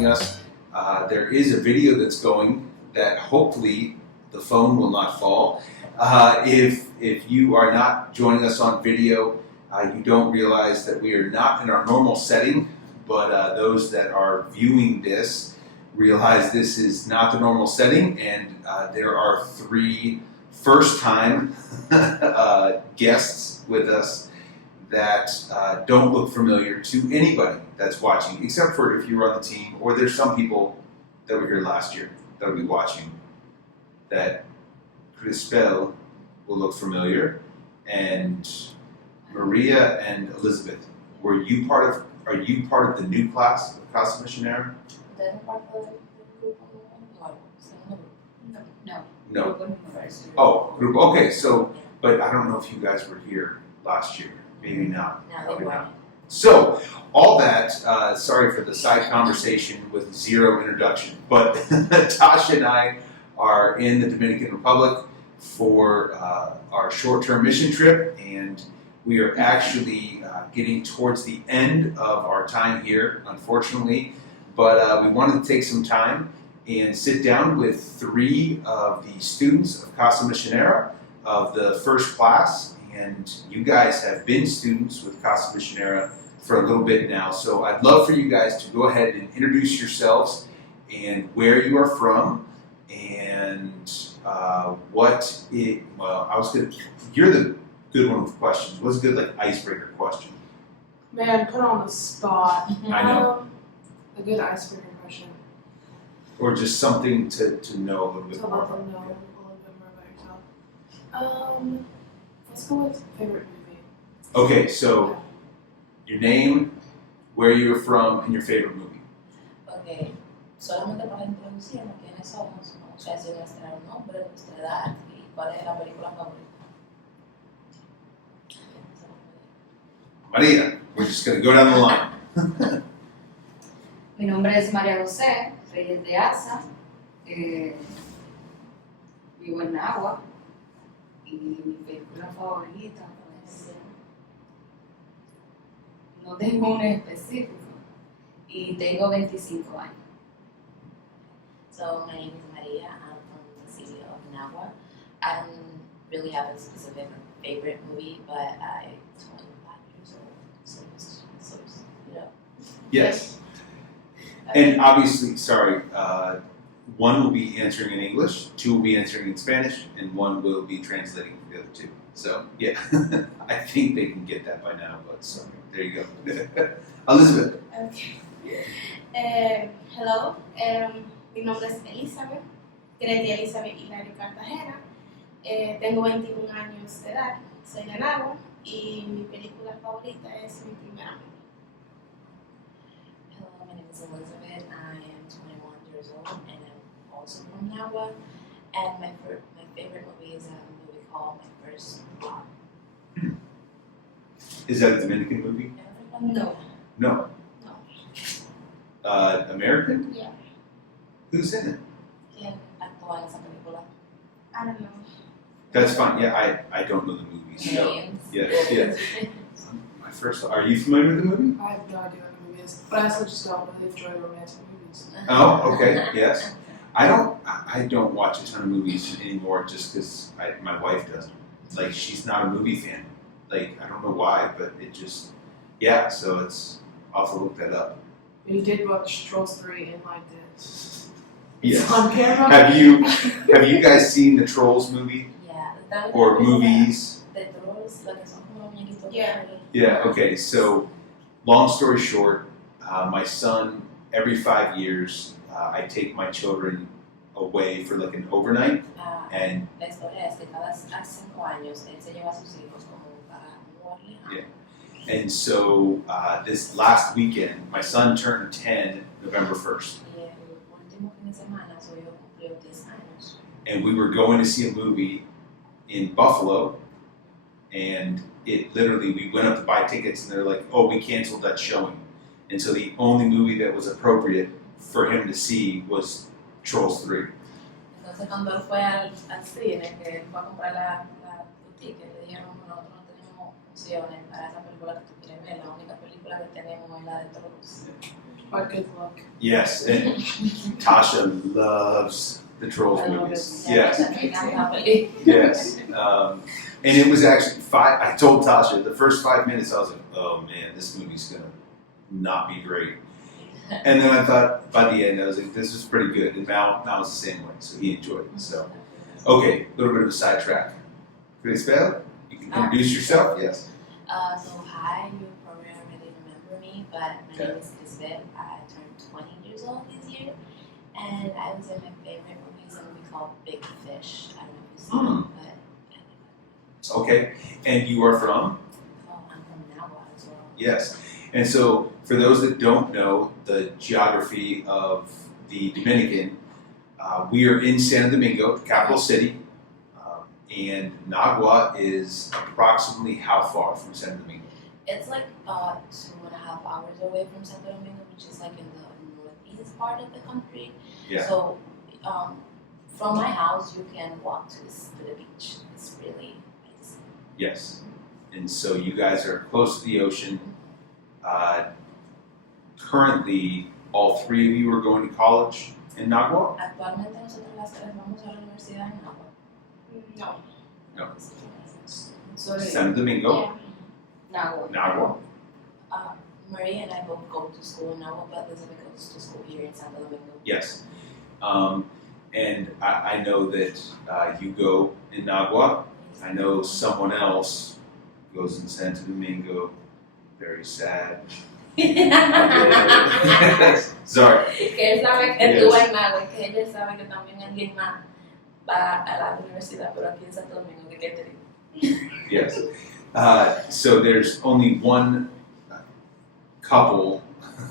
joining us. There is a video that's going that hopefully the phone will not fall. If you are not joining us on video, you don't realize that we are not in our normal setting, but those that are viewing this realize this is not the normal setting, and there are 3 first-time guests with us that don't look familiar to anybody that's watching, except for if you were on the team, or there's some people that were here last year that will be watching that Crispel will look familiar, and Maria and Elizabeth. Are you part of the new class of Casa Misionera? No. Oh, group. Okay, so, but I don't know if you guys were here last year. Maybe not. Probably not. So, all that, sorry for the side conversation with 0 introduction, but Tasha and I are in the Dominican Republic for our short-term mission trip, and we are actually getting towards the end of our time here, unfortunately, but we wanted to take some time and sit down with 3 of the students of Casa Misionera of the first class, and you guys have been students with Casa Misionera for a little bit now, so I'd love for you guys to go ahead and introduce yourselves and where you are from, and you're the good one with questions. What's a good icebreaker question? Man, put on the spot. I know. A good icebreaker question. Or just something to know a little bit To more let them know a little bit more about yourself. Let's go with favorite movie. Okay, so your name, where you're from, and your favorite movie. Ok, solamente para introducirnos quiénes somos, vamos a decir nuestro nombre, nuestra edad y cuál es la película favorita. Maria, we're just going to go down the line. Mi nombre es María José, Reyes de Asa, vivo en Agua y mi película favorita, pues, no tengo un específico y tengo 25 años. So my name is Maria. I'm from the city of Nagua. I don't really have a specific favorite movie, but I'm 25 years old, so you know. Yes. And obviously, sorry, 1 will be answering in English, 2 will be answering in Spanish, and 1 will be translating for the other 2. So, yeah, I think they can get that by now, but sorry, there you go. Elizabeth. Okay. Hello, mi nombre es Elizabeth, Greti Elizabeth Hilario Cartagena. Tengo 21 años de edad, soy de Nagua y mi película favorita es Mi Primer Amor. Hello, my name is Elizabeth. I am 21 years old, and I'm also from Nagua. And my favorite movie is a movie called My First Love. Is that a Dominican movie? No. No. No. American? Yeah. Who's in it? ¿Quién actuó en esa película? I don't know. That's fine. Yeah, I don't know the movies. So, Names. yes. My first. Are you familiar with the movie? I have no idea what the movie is, but I also just don't really enjoy romantic movies. Oh, okay. Yes. I don't watch a ton of movies anymore just because my wife doesn't. Like, she's not a movie fan. Like, I don't know why, but it just, yeah, so I'll have to look that up. You did watch Trolls 3 and liked it. Yes. It's on camera. Have you guys seen the Trolls movie? Yeah. Or movies? The Trolls, lo que son como muñequitos. Yeah. Yeah, okay, so long story short, my son, every 5 years, I take my children away for like an overnight, and La historia es que cada 5 años él se lleva a sus hijos como para un viaje. Yeah. And so this last weekend, my son turned 10 November 1st. Y el último fin de semana su hijo cumplió 10 años. And we were going to see a movie in Buffalo, and it literally, we went up to buy tickets, and they're like, oh, we canceled that showing. And so the only movie that was appropriate for him to see was Trolls 3. Entonces cuando él fue al cine, que fue a comprar la ticket, le dijeron, nosotros no tenemos opciones para esa película que tú quieres ver, la única película que tenemos es la de Trolls. But good luck. Yes, and Tasha loves the Trolls I love movies. it. Yes, Yeah. yes. And it was actually I told Tasha the first 5 minutes, I was like, oh man, this movie's gonna not be great. And then I thought by the end, I was like, this is pretty good. And Mal was the same way, so he enjoyed it. So, okay, a little bit of a sidetrack. Crisbel, you can introduce yourself. Yes. So hi, you probably don't really remember me, but my name is Crisbel. I turned 20 years old this year, and I was in my favorite movie. It's a movie called Big Fish. I don't know if you've seen it, but yeah. Okay, and you are from? Oh, I'm from Nahua as well. Yes. And so, for those that don't know the geography of the Dominican, we are in Santo Domingo, the capital city, and Nagua is approximately how far from Santo Domingo? It's like 2.5 hours away from Santo Domingo, which is like in the northeast part of the country. Yeah. So, from my house, you can walk to the beach. It's really nice. Yes. And so you guys are close to the ocean. Currently, all three of you are going to college in Nagua? Actualmente nosotros las tres vamos a la universidad en Nahua. No. No. Sorry. Santo Domingo, Now, Nagua. Marie and I both go to school in Nahua, but Elizabeth goes to school here in Santo Domingo. Yes. And I know that you go in Nagua. I know someone else goes in Santo Domingo. Very sad. Sorry. Que él sabe que Yes. tú vas en Nahua, que ella sabe que también alguien más va a la universidad, pero aquí en Santo Domingo, que qué triste. Yes. So there's only one couple,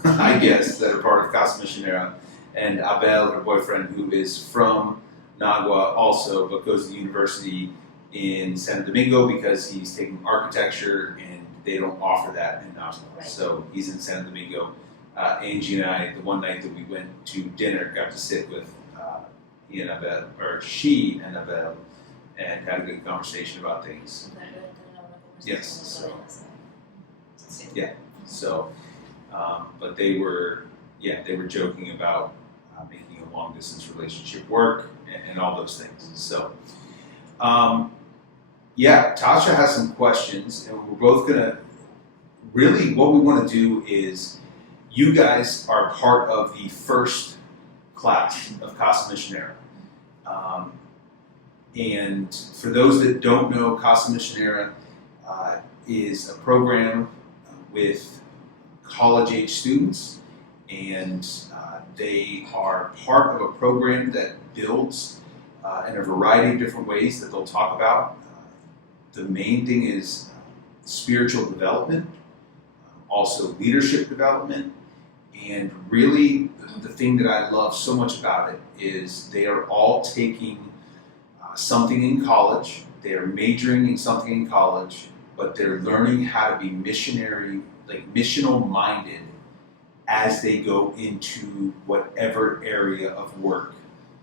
I guess, that are part of Casa Misionera, and Abel, her boyfriend, who is from Nagua also, but goes to the university in Santo Domingo because he's taking architecture and they don't offer that in Nagua. Right. So he's in Santo Domingo. Angie and I, the one night that we went to dinner, got to sit with he and Abel, or she and Abel, and had a good conversation about things. Yes, so- Yeah. So, but they were joking about making a long distance relationship work and all those things. So, Tasha has some questions, and we're both gonna really what we want to do is you guys are part of the first class of Casa Misionera. And for those that don't know, Casa Misionera is a program with college-age students, and they are part of a program that builds in a variety of different ways that they'll talk about. The main thing is spiritual development, also leadership development, and really the thing that I love so much about it is they are all taking something in college, they are majoring in something in college, but they're learning how to be missionary, like missional minded as they go into whatever area of work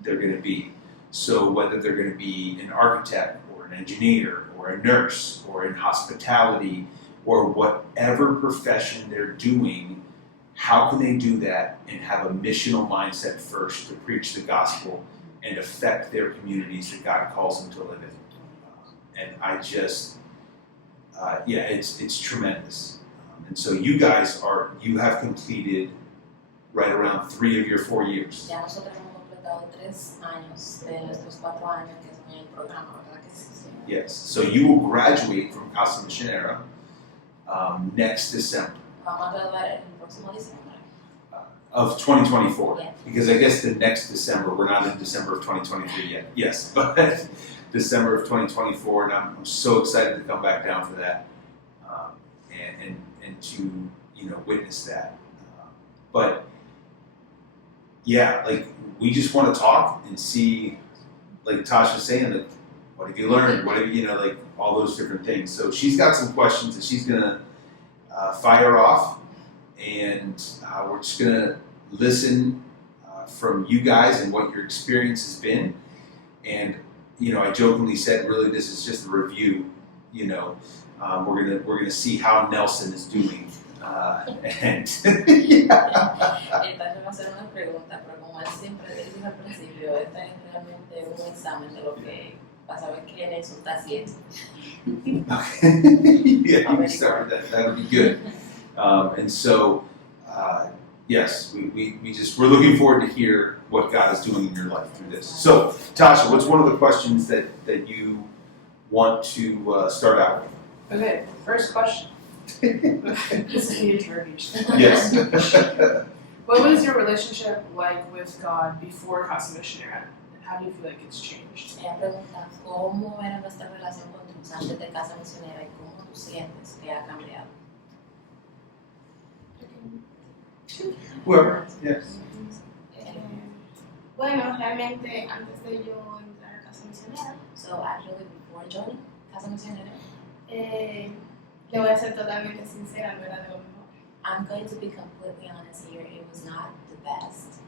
they're going to be. So whether they're going to be an architect or an engineer or a nurse or in hospitality or whatever profession they're doing, how can they do that and have a missional mindset first to preach the gospel and affect their communities that God calls them to live in? And I just, it's tremendous. And so you guys you have completed right around 3 of your 4 years. Ya nosotros hemos completado 3 años de nuestros 4 años que son en el programa, ¿verdad que sí? Yes. So you will graduate from Casa Misionera next December Vamos a graduar el próximo diciembre. of 2024. Yeah. Because I guess the next December, we're not in December of 2023 yet. Yes, but December of 2024, and I'm so excited to come back down for that and to witness that. But yeah, like we just want to talk and see, like Tasha's saying, like what have you learned? What have like all those different things. So she's got some questions that she's gonna fire off, and we're just gonna listen from you guys and what your experience has been. And I jokingly said, really, this is just a review. We're gonna see how Nelson is doing And yeah. Esta me va a hacer una pregunta, pero como él siempre dijo al principio, esta es realmente un examen de lo que vas a ver quién es un taciente. Yeah, you started that. That would be good. And so, yes, we're looking forward to hear what God is doing in your life through this. So, Tasha, what's one of the questions that you want to start out with? Okay, first question. This is the interrogation. Yes. What was your relationship like with God before Casa Misionera? And how do you feel like it's changed? Ella pregunta, ¿cómo era nuestra relación con Dios antes de Casa Misionera y cómo tú sientes que ha cambiado? Whoever. Yes. Bueno, realmente antes de yo entrar a Casa Misionera, So actually before joining Casa Misionera, le voy a ser totalmente sincera, no era de lo mejor. I'm going to be completely honest here, it was not the best.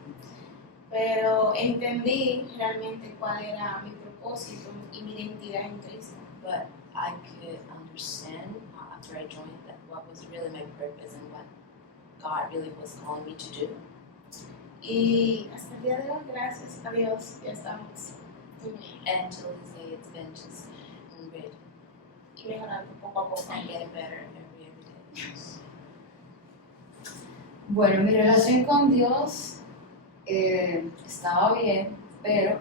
Pero entendí realmente cuál era mi propósito y mi identidad en Cristo. But I could understand after I joined that what was really my purpose and what God really was calling me to do. Y hasta el día de hoy, gracias a Dios, ya estamos And till this day, it's been just great y mejorando poco a poco. and getting better every day. Bueno, mi relación con Dios estaba bien, pero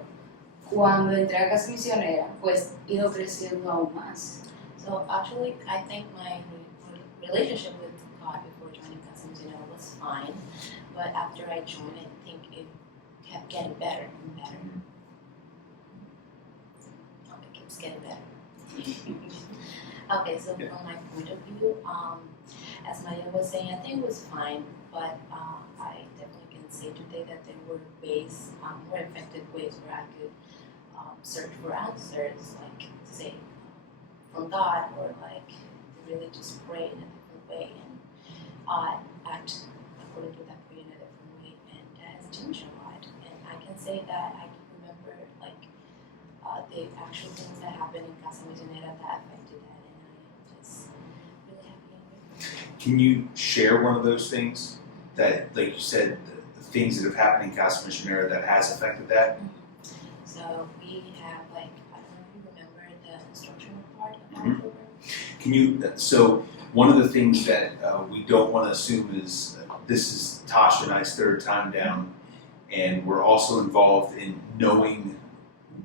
cuando entré a Casa Misionera, pues ido creciendo aún más. So actually, I think my relationship with God before joining Casa Misionera was fine, but after I joined, I think it kept getting better and better. It keeps getting better. Okay, so from my point of view, as Maria was saying, I think it was fine, but I definitely can say today that there were ways, more effective ways where I could search for answers, like say from God, or like really just pray in a different way and act according to that prayer in a different way, and that has changed a lot. And I can say that I can remember like the actual things that happened in Casa Misionera that affected that, and I'm just really happy and grateful. Can you share one of those things that, like you said, the things that have happened in Casa Misionera that has affected that? So we have like, I don't know if you remember the instructional part about Mhm. the program. Can you, so one of the things that we don't want to assume is this is Tasha and I's third time down, and we're also involved in knowing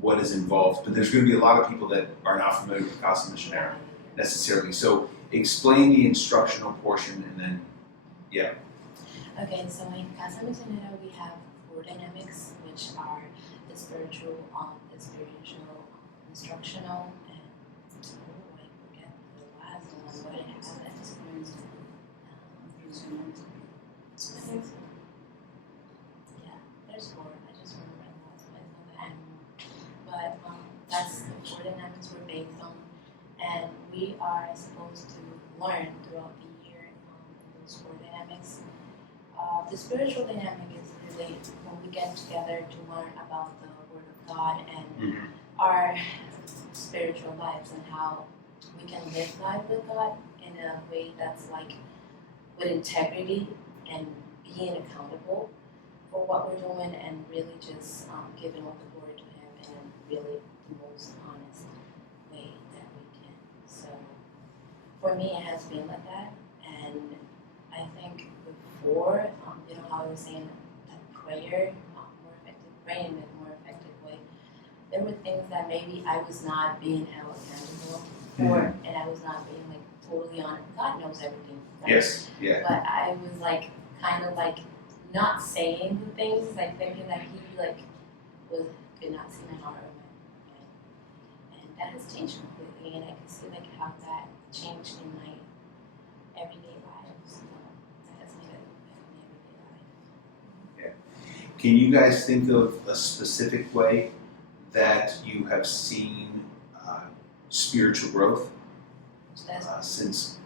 what is involved, but there's going to be a lot of people that are not familiar with Casa Misionera necessarily. So explain the instructional portion and then, yeah. Okay, so in Casa Misionera we have 4 dynamics, which are the spiritual, experiential, instructional, and I forget the last one, but I have it. Yeah, there's 4. I just remember the last one. It's not the annual. But that's the 4 dynamics we're based on, and we are supposed to learn throughout the year those 4 dynamics. The spiritual dynamic is really when we get together to learn about the Word of God and our spiritual lives and how we can live life with God in a way that's like with integrity and being accountable for what we're doing and really just giving all the glory to Him in really the most honest way that we can. So for me, it has been like that, and I think before, you know how I was saying that prayer, more effective, praying in a more effective way, there were things that maybe I was not being held accountable for, and I was not being like totally honest. God knows everything, right? Yes, yeah. But I was like, kind of like not saying the things, like thinking that He like could not see my heart or my mind, and that has changed completely, and I can see like how that changed in my everyday life. So that has made it affect my everyday life. Can you guys think of a specific way that you have seen spiritual growth since,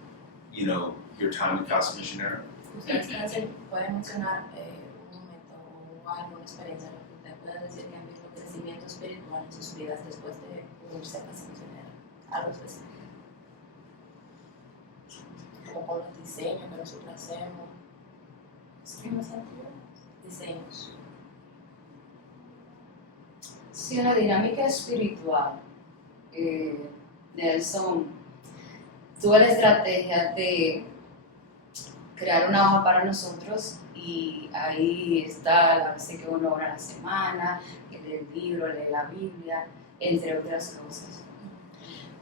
you know, your time in Casa Misionera? Ustedes pueden mencionar un momento o alguna experiencia que ustedes puedan decir que han visto crecimiento espiritual en sus vidas después de unirse a Casa Misionera. Algo específico. Como con los diseños que nosotros hacemos. ¿Cómo se llama? Diseños. Sí, una dinámica espiritual. Nelson tuvo la estrategia de crear una hoja para nosotros y ahí está la vez que uno ora a la semana, que lee el libro, lee la Biblia, entre otras cosas.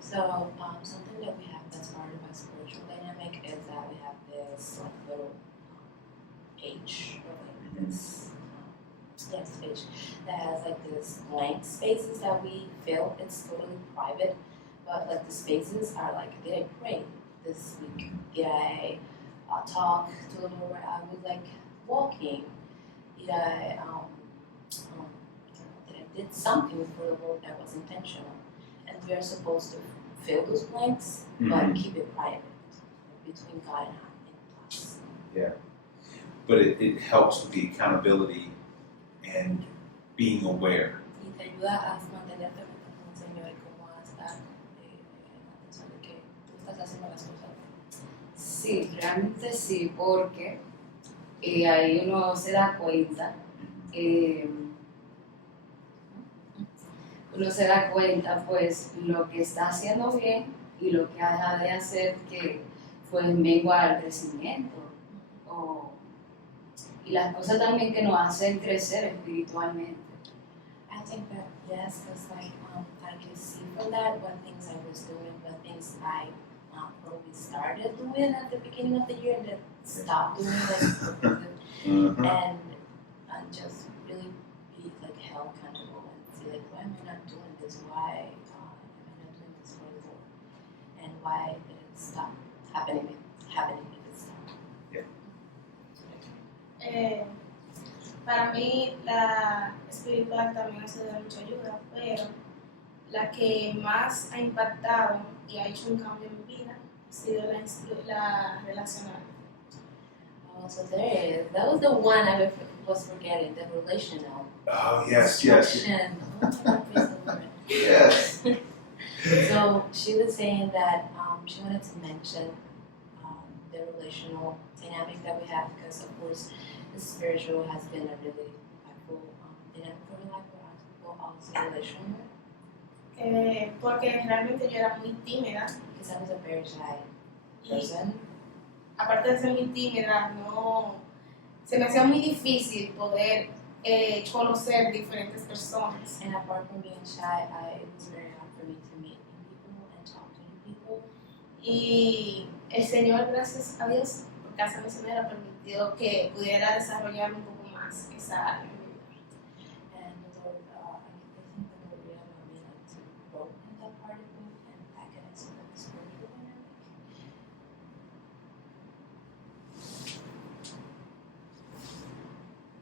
So something that we have that's part of our spiritual dynamic is that we have this like little page or like this page that has like this blank spaces that we fill. It's totally private, but like the spaces are like, did I pray this week? Did I talk to the Lord? I was like walking. Did I did something for the Lord that was intentional? And we are supposed to fill those blanks, but keep it private between God and us. Yeah. But it helps with the accountability and being aware. Y te ayuda a mantenerte con el Señor y cómo a estar en atención de que tú estás haciendo las cosas. Sí, realmente sí, porque ahí uno se da cuenta, pues lo que está haciendo bien y lo que ha dejado de hacer que pues mengua el crecimiento y las cosas también que nos hacen crecer espiritualmente. I think that yes, because like I can see from that what things I was doing, what things I probably started doing at the beginning of the year and then stopped doing and just really be like held accountable and see like why am I not doing this? Why am I not doing this for the Lord? And why did it stop happening if it stopped? Para mí la espiritual también ha sido de mucha ayuda, pero la que más ha impactado y ha hecho un cambio en mi vida ha sido la relacional. Oh, so there it is. That was the one I was forgetting, the relational. Oh, yes, yes. Instruction. Oh my God, praise the Lord. Yes. So she was saying that she wanted to mention the relational dynamic that we have because, of course, the spiritual has been a really impactful dynamic for my life, but also relational. Porque realmente yo era muy tímida. Because I was a very shy Y person. aparte de ser muy tímida, no, se me hacía muy difícil poder conocer diferentes personas. And apart from being shy, it was very hard for me to meet new people and talk to new people. Y el Señor, gracias a Dios, por Casa Misionera, permitió que pudiera desarrollar un poco más esa área. And the Lord, I think the Lord really allowed me like to grow in that part of me and I can explore the spiritual dynamic.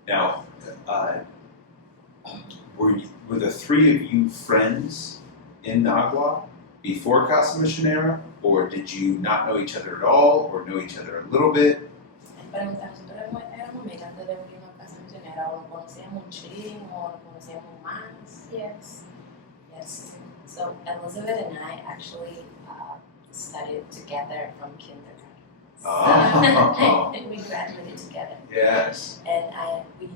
Now, were the three of you friends in Nagua before Casa Misionera, or did you not know each other at all, or know each other a little bit? Para nosotros éramos amigas antes de venir a Casa Misionera, o nos conocíamos muchísimo, o nos conocíamos más. Yes. Yes. So Elizabeth and I actually studied together from kindergarten. Oh. And we graduated together. Yes. And we,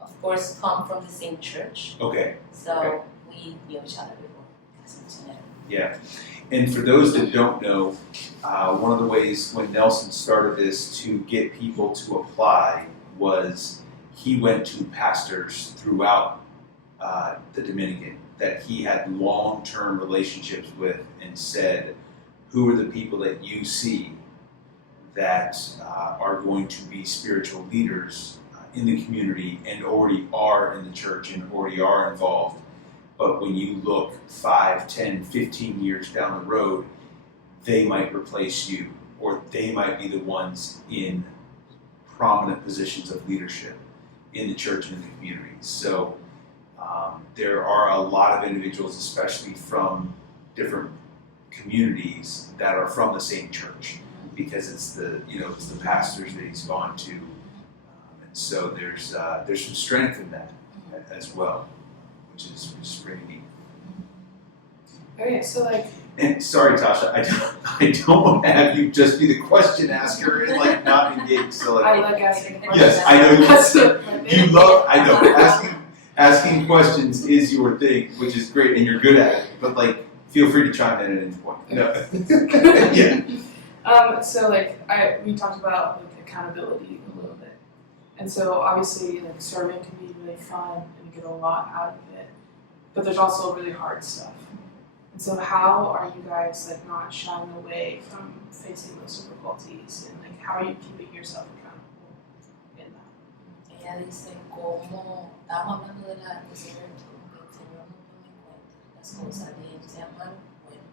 of course, come from the same church. Okay. So Okay. we knew each other before Casa Misionera. Yeah. And for those that don't know, one of the ways when Nelson started this to get people to apply was he went to pastors throughout the Dominican that he had long-term relationships with and said, who are the people that you see that are going to be spiritual leaders in the community and already are in the church and already are involved? But when you look 5, 10, 15 years down the road, they might replace you, or they might be the ones in prominent positions of leadership in the church and in the community. So there are a lot of individuals, especially from different communities, that are from the same church, because it's the pastors that he's gone to, and so there's some strength in that as well, which is pretty neat. Okay, so like And sorry, Tasha, I don't want to have you just be the question asker and like not engage. So like, I like asking questions. yes, I know That's you love. I know asking questions is your thing, which is great, and you're good at it. But like, feel free to chime in at any point. No. Yeah. So like we talked about like accountability a little bit, and so obviously like serving can be really fun and you get a lot out of it, but there's also really hard stuff. And so how are you guys like not shying away from facing those difficulties, and like how are you keeping yourself accountable in that? Ella dice cómo estábamos hablando de la de ser como que el Señor no toma en cuenta las cosas de él, sea malo, bueno,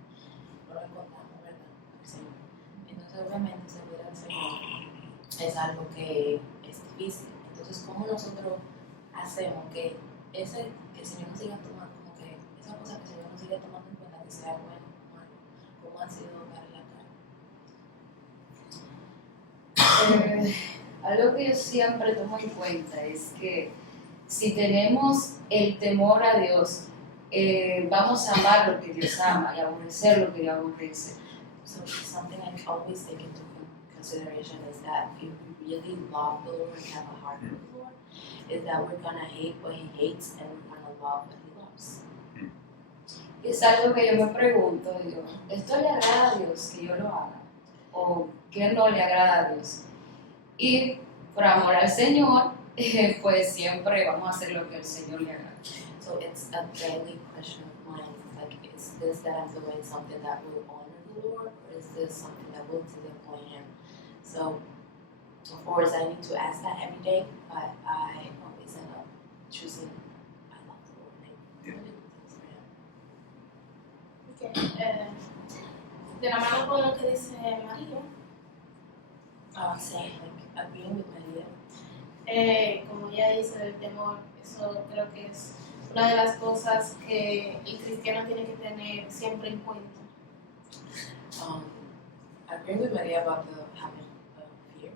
no lo encontramos, ¿verdad? Al Señor. Entonces obviamente servir al Señor es algo que es difícil. Entonces, ¿cómo nosotros hacemos que el Señor nos siga tomando, como que esa cosa que el Señor nos siga tomando en cuenta, que sea bueno o malo? ¿Cómo ha sido darle la cara? Algo que yo siempre tomo en cuenta es que si tenemos el temor a Dios, vamos a amar lo que Dios ama y aborrecer lo que Dios aborrece. So something I always take into consideration is that if we really love the Lord and have a heart for the Lord, is that we're gonna hate what He hates and we're gonna love what He loves. Es algo que yo me pregunto, digo, ¿esto le agrada a Dios que yo lo haga? ¿O qué no le agrada a Dios? Y por amor al Señor, pues siempre vamos a hacer lo que el Señor le haga. So it's a daily question of mine. Like, is this that I'm doing something that will honor the Lord, or is this something that will disappoint Him? So, of course, I need to ask that every day, but I always end up choosing, I love the Lord, and I want to do things for Him. Okay. De la mano con lo que dice María, Saying, like, agreeing with Maria. como ella dice del temor, eso creo que es una de las cosas que el cristiano tiene que tener siempre en cuenta. Agreeing with Maria about the having fear.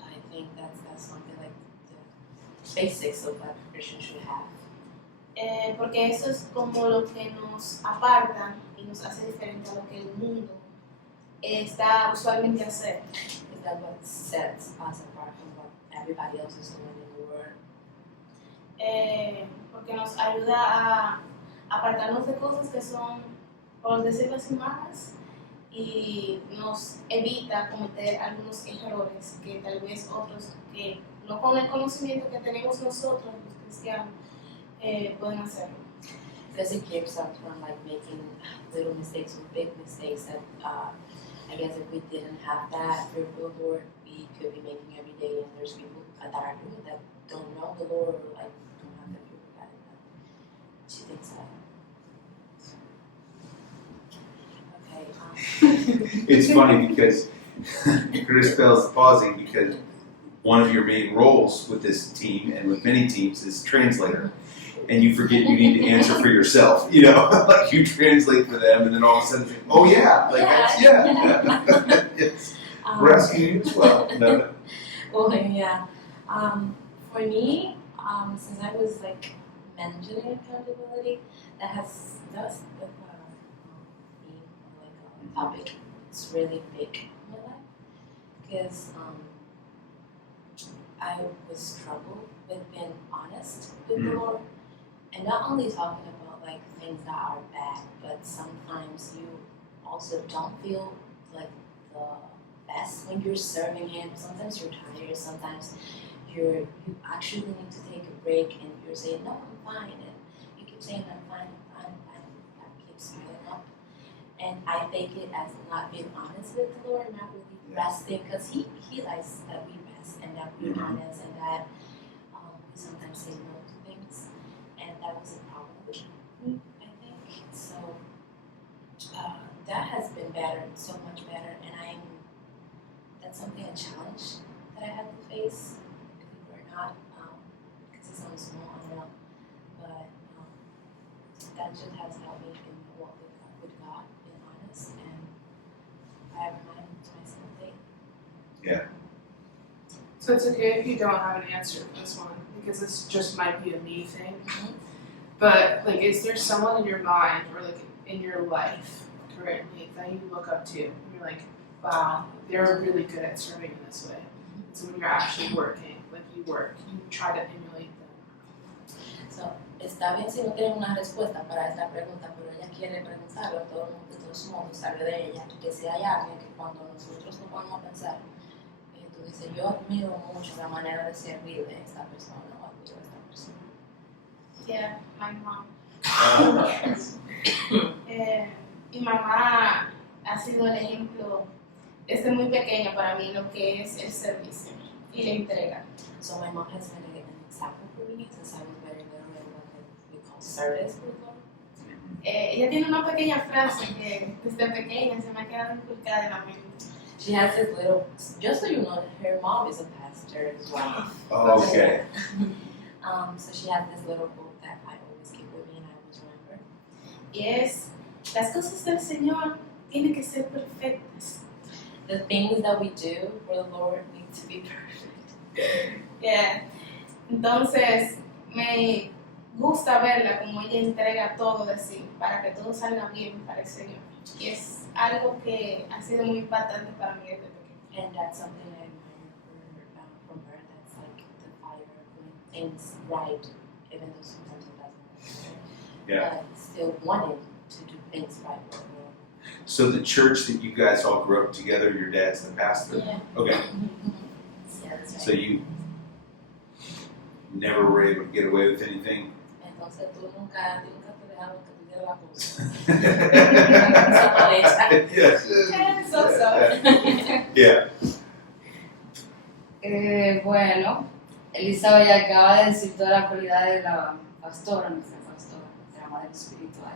I think that's something like the basics of that a Christian should have. Porque eso es como lo que nos aparta y nos hace diferente a lo que el mundo está usualmente hacer. Is that what sets us apart from what everybody else is doing in the world? Porque nos ayuda a apartarnos de cosas que son, por decirlo así, malas, y nos evita cometer algunos errores que tal vez otros que no con el conocimiento que tenemos nosotros los cristianos pueden hacerlo. Because it keeps us from like making little mistakes or big mistakes that I guess if we didn't have that fear of the Lord, we could be making every day, and there's people that are doing it that don't know the Lord or like don't have the fear of God. She thinks that. Okay. It's funny because Chris Bell's pausing because one of your main roles with this team and with many teams is translator. And you forget you need to answer for yourself, you know, like you translate for them and then all of a sudden, oh yeah, like that's, yeah. Yes. We're asking you as well. No. Well, yeah. For me, since I was like mentioning accountability, that's the theme or like a topic. It's really big in my life because I was struggle with being honest with the Lord, and not only talking about like things that are bad, but sometimes you also don't feel like the best when you're serving Him. Sometimes you're tired. Sometimes you actually need to take a break, and you're saying, "No, I'm fine," and you keep saying, "I'm fine, I'm fine," and that keeps piling up. And I take it as not being honest with the Lord, not really resting, because He likes that we rest and that we're honest, and that we sometimes say no to things, and that was a problem with me, I think. So that has been better, so much better, and that's something, a challenge that I had to face, believe it or not, because it sounds small, I know, but that just has helped me in my walk with God, being honest, and I remind myself daily. Yeah. So it's okay if you don't have an answer for this one, because this just might be a me thing. But like, is there someone in your mind or like in your life currently that you look up to? And you're like, wow, they're really good at serving in this way. So when you're actually working, like you try to emulate them. So, está bien si no tienen una respuesta para esta pregunta, pero ella quiere preguntarlo de todos modos, sale de ella, que si hay alguien que cuando nosotros nos ponemos a pensar, tú dices, yo admiro mucho la manera de servir de esta persona o admiro a esta persona. Yeah, my mom. Uh, Mi mamá ha sido el ejemplo desde muy pequeña para mí lo que es el servicio y la entrega. So my mom has been an example for me since I was very little in what we call service before. Ella tiene una pequeña frase que desde pequeña se me ha quedado inculcada en la mente. She has this little, just so you know, her mom is a pastor's wife. okay. So she has this little book that I always keep with me and I always remember. Y es, las cosas del Señor tienen que ser perfectas. The things that we do for the Lord need to be perfect. Yeah. Entonces, me gusta verla como ella entrega todo de sí para que todo salga bien para el Señor. Y es algo que ha sido muy impactante para mí desde pequeña. And that's something I admire from her. That's like the fire doing things right, even though sometimes it doesn't. Yeah. But still wanting to do things right for the Lord. So the church that you guys all grew up together, your dad's the pastor? Yeah. Okay. Yeah, that's right. So you never were able to get away with anything? Entonces tú nunca te dejaron que tú hicieras la cosa. Yes. Yeah, so. Yeah. Bueno, Elizabeth ya acaba de decir todas las cualidades de la pastora, nuestra madre espiritual.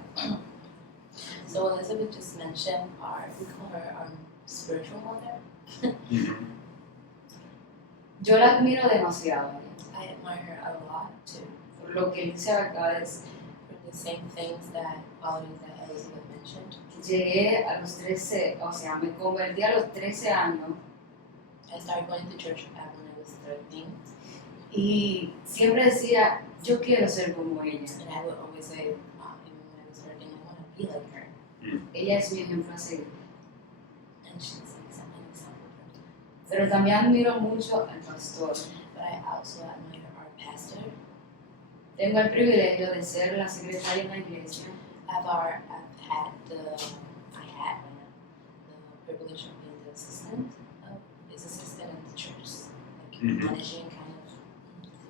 So Elizabeth just mentioned we call her our spiritual mother. Mm-hmm. Yo la admiro demasiado, I admire her a lot too, por lo que Elizabeth acaba de decir. for the same things qualities that Elizabeth mentioned. Llegué a los 13, o sea, me convertí a los 13 años I started going to church when I was 13, y siempre decía, yo quiero ser como ella. and I would always say, even when I was 13, I want to be like her. Ella es mi ejemplo a seguir. And she's an example for me. Pero también admiro mucho al pastor. But I also admire our pastor. Tengo el privilegio de ser la secretaria en la iglesia. I've had the privilege of being the assistant in the church, like managing kind of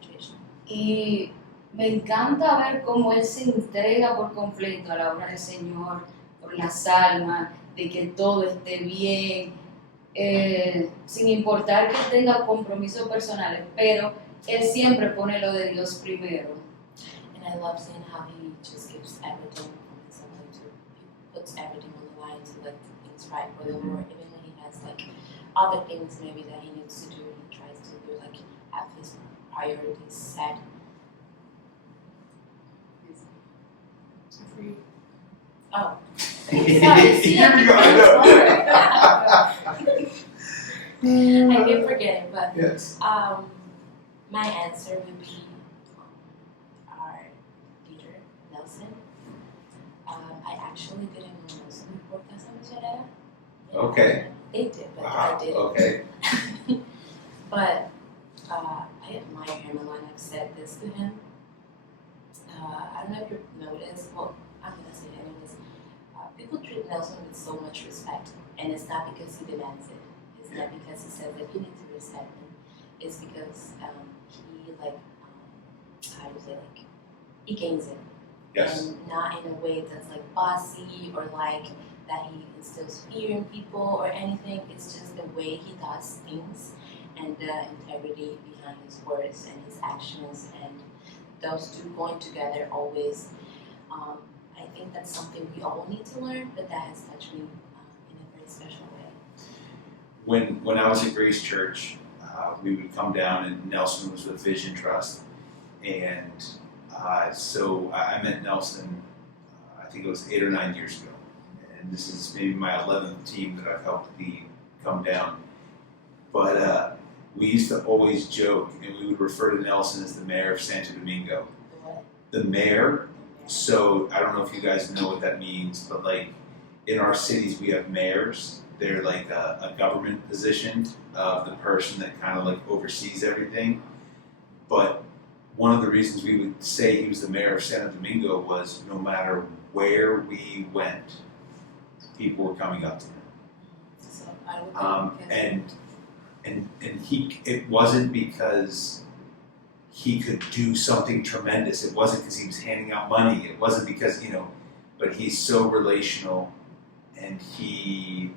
situation. Y me encanta ver cómo él se entrega por completo a la obra del Señor, por las almas, de que todo esté bien, sin importar que tenga compromisos personales, pero él siempre pone lo de Dios primero. And I love seeing how he just gives everything from himself, like he puts everything on the line to like things right for the Lord, even when he has like other things maybe that he needs to do, he tries to do like have his priorities set. For you. Oh. Here we go. I keep forgetting, but Yes. my answer would be our leader, Nelson. I actually didn't know Nelson before Casa Misionera. Okay. They did, but Wow. I didn't. Okay. But I admire him a lot, and I've said this to him. I don't know if you've noticed, well, I'm going to say it anyways. People treat Nelson with so much respect, and it's not because he demands it. It's not because he says that you need to respect him. It's because he, like, how do you say, like, he gains it. Yes. And not in a way that's, like, bossy or, like, that he instills fear in people or anything. It's just the way he does things and the integrity behind his words and his actions, and those two going together always. I think that's something we all need to learn, but that has touched me in a very special way. When I was at Grace Church, we would come down, and Nelson was with Vision Trust, and so I met Nelson. I think it was 8 or 9 years ago, and this is maybe my 11th team that I've helped come down. But we used to always joke, and we would refer to Nelson as the mayor of Santo Domingo. What? The mayor So I don't know if you guys know what that means, but like in our cities we have mayors. They're like a government position of the person that kind of like oversees everything. But one of the reasons we would say he was the mayor of Santo Domingo was no matter where we went, people were coming up to him. So, algo que And he, it wasn't because he could do something tremendous. It wasn't because he was handing out money. It wasn't because, but he's so relational, and he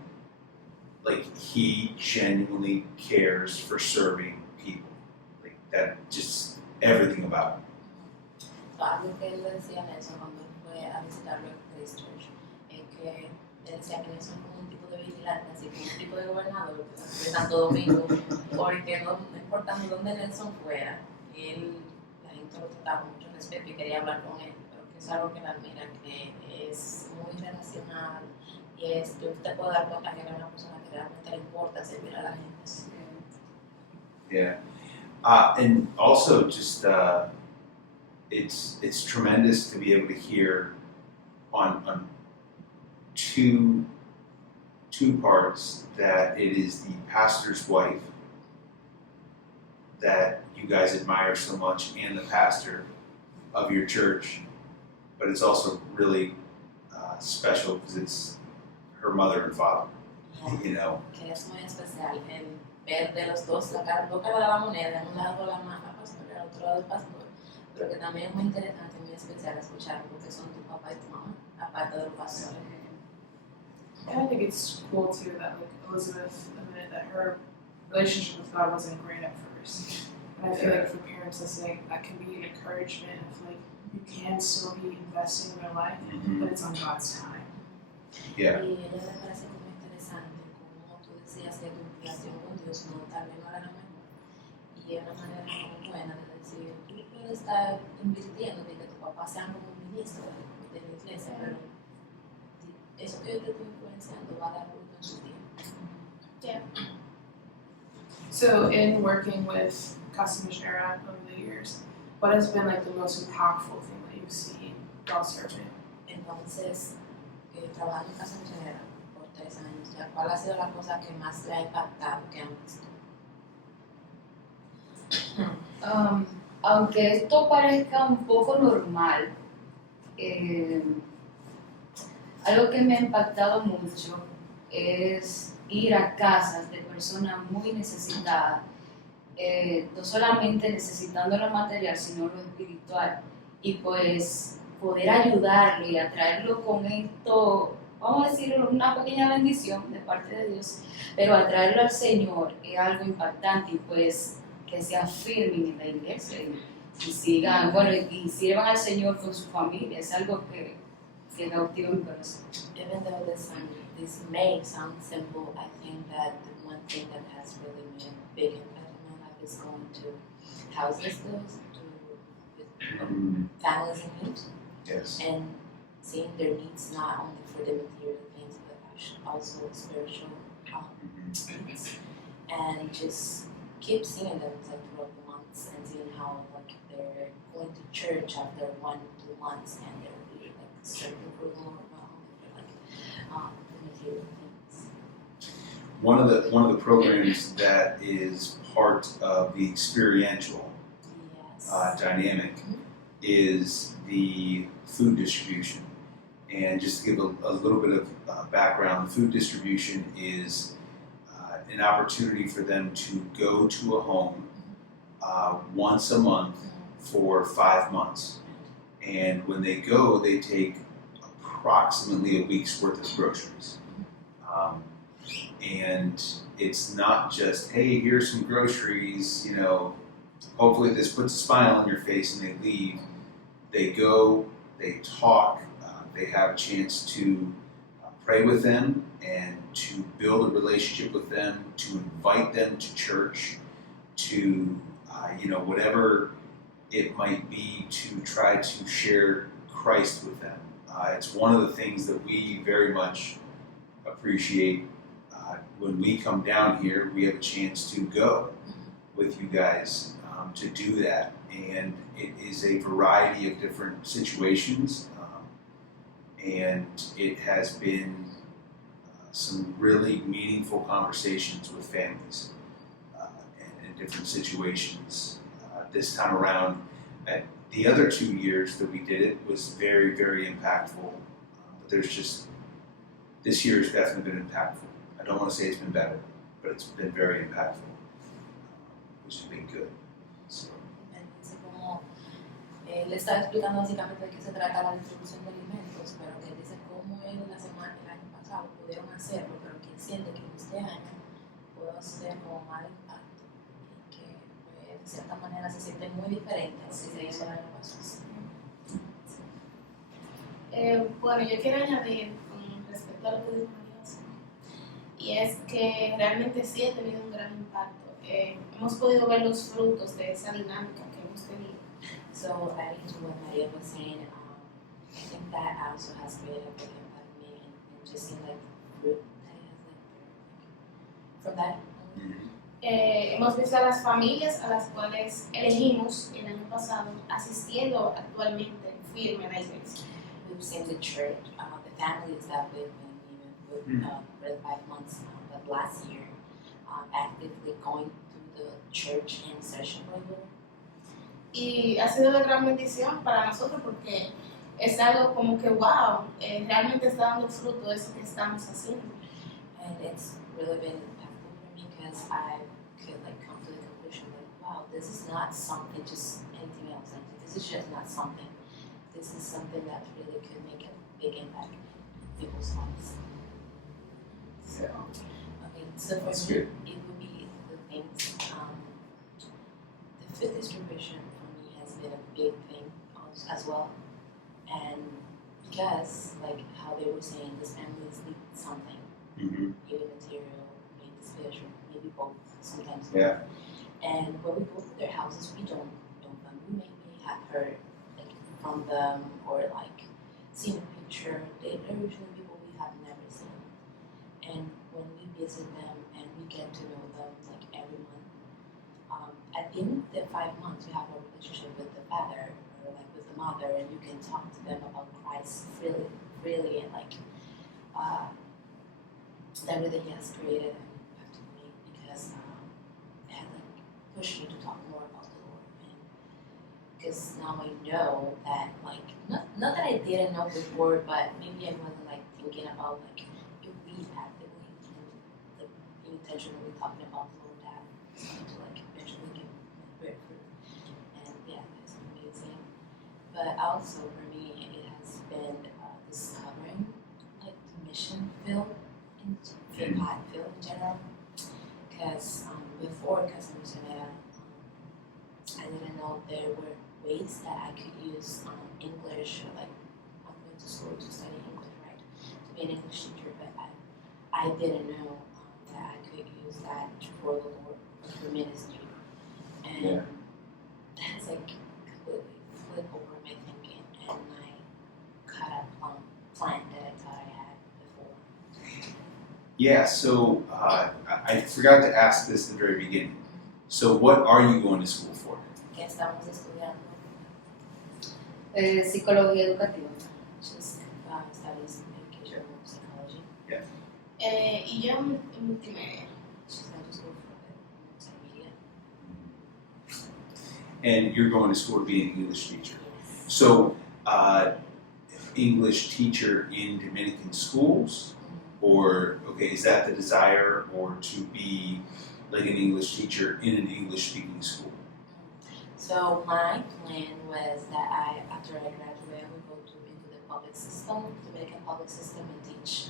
genuinely cares for serving people. Like that, just everything about him. So, algo que él decía Nelson cuando fue a visitarlo en Christchurch es que él decía que Nelson es como un tipo de vigilante, así como un tipo de gobernador de Santo Domingo, porque no importando dónde Nelson fuera, la gente lo trataba con mucho respeto y quería hablar con él, pero que es algo que la admira, que es muy relacional y yo te puedo dar cuenta que era una persona que realmente le importa servir a la gente. Yeah. And also just it's tremendous to be able to hear on two parts that it is the pastor's wife that you guys admire so much and the pastor of your church, but it's also really special because it's her mother and father, Que es muy especial el ver de los dos la cara de la moneda, en un lado la pastora y al otro lado el pastor, pero que también es muy interesante y muy especial escuchar porque son tu papá y tu mamá, aparte de los pastores. And I think it's cool too that like Elizabeth admitted that her relationship with God wasn't great at first. And I feel like for parents listening, that can be an encouragement of like you can still be investing in their life, but it's on God's time. Yeah. Y a ella le parece como interesante como tú decías que tu relación con Dios tal vez no era la mejor. Y es una manera muy buena de decir, tú puedes estar invirtiendo de que tu papá sea como un ministro de la iglesia, pero eso que yo te estoy influenciando va a dar fruto en su tiempo. So in working with Casa Misionera over the years, what has been like the most impactful thing that you've seen while serving? Entonces, trabajando en Casa Misionera por 3 años, ya, ¿cuál ha sido la cosa que más le ha impactado que han visto? Aunque esto parezca un poco normal, algo que me ha impactado mucho es ir a casas de personas muy necesitadas, no solamente necesitando lo material, sino lo espiritual, y pues poder ayudarlo y atraerlo con esto, vamos a decir, una pequeña bendición de parte de Dios, pero atraerlo al Señor es algo impactante, y pues que se afirmen en la iglesia y sigan, y sirvan al Señor con su familia, es algo que cautiva mi corazón. Even though this may sound simple, I think that the one thing that has really made a big impact in my life is going to houses with families in need, Yes. and seeing their needs not only for the material things but also spiritual needs, and just keep seeing them throughout the months and seeing how they're going to church after 1 to 2 months and they're really searching for the Lord, not only for the material things. One of the programs that is part of the experiential Yes. dynamic is the food distribution. And just to give a little bit of background, the food distribution is an opportunity for them to go to a home once a month for 5 months. And when they go, they take approximately a week's worth of groceries. And it's not just, hey, here's some groceries, hopefully this puts a smile on your face and they leave. They go, they talk, they have a chance to pray with them and to build a relationship with them, to invite them to church, to, whatever it might be, to try to share Christ with them. It's one of the things that we very much appreciate. When we come down here, we have a chance to go with you guys to do that, and it is a variety of different situations, and it has been some really meaningful conversations with families and in different situations. This time around, at the other 2 years that we did it was very, very impactful. But this year has definitely been impactful. I don't want to say it's been better, but it's been very impactful, which has been good. So. Entonces, como le estaba explicando básicamente de qué se trata la distribución de alimentos, pero que él dice cómo él la semana, el año pasado pudieron hacerlo, pero que él siente que este año pudo hacer como más impacto y que de cierta manera se siente muy diferente si se hizo el año pasado. Bueno, yo quiero añadir con respecto a lo que dijo María, y es que realmente sí ha tenido un gran impacto. Hemos podido ver los frutos de esa dinámica que hemos tenido. So adding to what Maria was saying, I think that also has created a big impact on me and just seeing like fruit that has like from that. Hemos visto a las familias a las cuales elegimos el año pasado asistiendo actualmente firme a la iglesia. We've seen the church, the families that we've been even with for the 5 months now, but last year actively going to the church and session Bible. Y ha sido de gran bendición para nosotros porque es algo como que wow, realmente está dando fruto de eso que estamos haciendo. And it's really been impactful for me because I could like come to the conclusion like, wow, this is not something just anything else. Like, this is just not something. This is something that really could make a big impact in people's lives. So, Okay, so for That's me, good. it would be the things. The food distribution for me has been a big thing as well, and because like how they were saying, these families need something, maybe material, maybe spiritual, maybe both. Sometimes. Yeah. And when we go to their houses, we don't know them. We maybe have heard like from them or like seen a picture. They're usually people we have never seen. And when we visit them and we get to know them like every month, at the end of the 5 months, you have a relationship with the father or like with the mother, and you can talk to them about Christ freely, and like that really has created an impact on me because it has like pushed me to talk more about the Lord, and because now I know that like not that I didn't know before, but maybe I wasn't like thinking about like if we actively like being intentionally talking about the Lord, that it's going to like eventually give great fruit, and yeah, it's amazing. But also for me, it has been discovering like the mission field in field in general, because before Casa Misionera, I didn't know there were ways that I could use English, or like I went to school to study English, right, to be an English teacher, but I didn't know that I could use that for the Lord, for ministry, and that's like completely flip over my thinking and my cut up plan that I thought I had before. Yeah, so I forgot to ask this at the very beginning. So what are you going to school for? ¿Qué estamos estudiando? Psicología educativa. Just studies education and psychology. y yo en multimedia. She's going to school for multimedia. And you're going to school to be an English teacher. Yes. So English teacher in Dominican schools? Or, okay, is that the desire, or to be like an English teacher in an English-speaking school? So my plan was that after I graduate, I would go into the public system, Dominican public system, and teach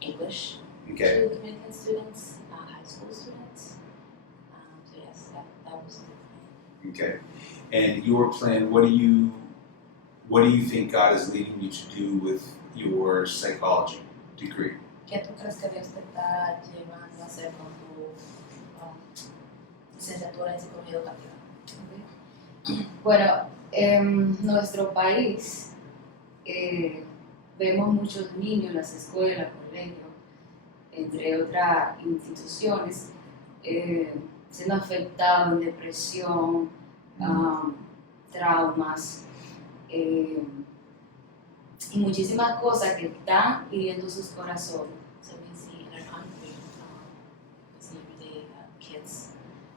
English Okay. to Dominican students, high school students. So yes, that was the plan. Okay. And your plan, what do you think God is leading you to do with your psychology degree? ¿Qué tú crees que Dios te está llevando a hacer con tu licenciatura en psicología educativa? Bueno, en nuestro país vemos muchos niños en las escuelas, colegios, entre otras instituciones, siendo afectado en depresión, traumas y muchísimas cosas que están hiriendo sus corazones. So we see in our country, we see every day kids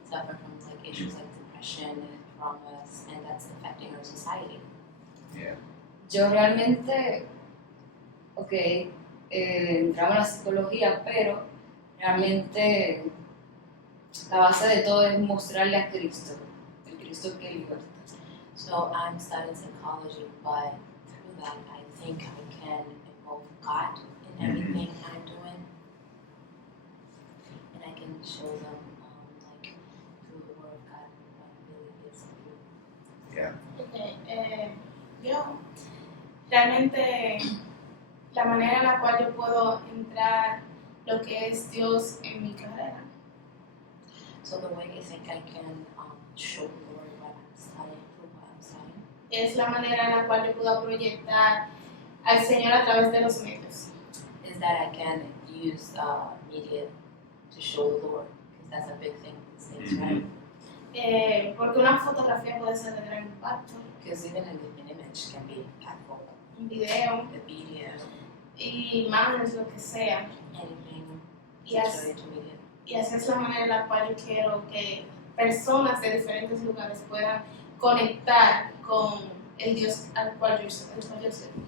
suffer from like issues like depression and traumas, and that's affecting our society. Yo realmente, entraba en la psicología, pero realmente la base de todo es mostrarle a Cristo, el Cristo que liberta. So I'm studying psychology, but through that I think I can involve God in everything I'm doing, and I can show them like through the Word of God what really is true. Yo realmente la manera en la cual yo puedo entrar lo que es Dios en mi carrera So the way I think I can show the Lord what I'm studying, through what I'm studying, es la manera en la cual yo puedo proyectar al Señor a través de los medios. is that I can use media to show the Lord, because that's a big thing these days, right? Porque una fotografía puede ser de gran impacto, Because even an image can be impactful, un video, the media, imágenes, lo que sea. anything Y así, related to media. y así es la manera en la cual yo quiero que personas de diferentes lugares puedan conectar con el Dios al cual yo soy.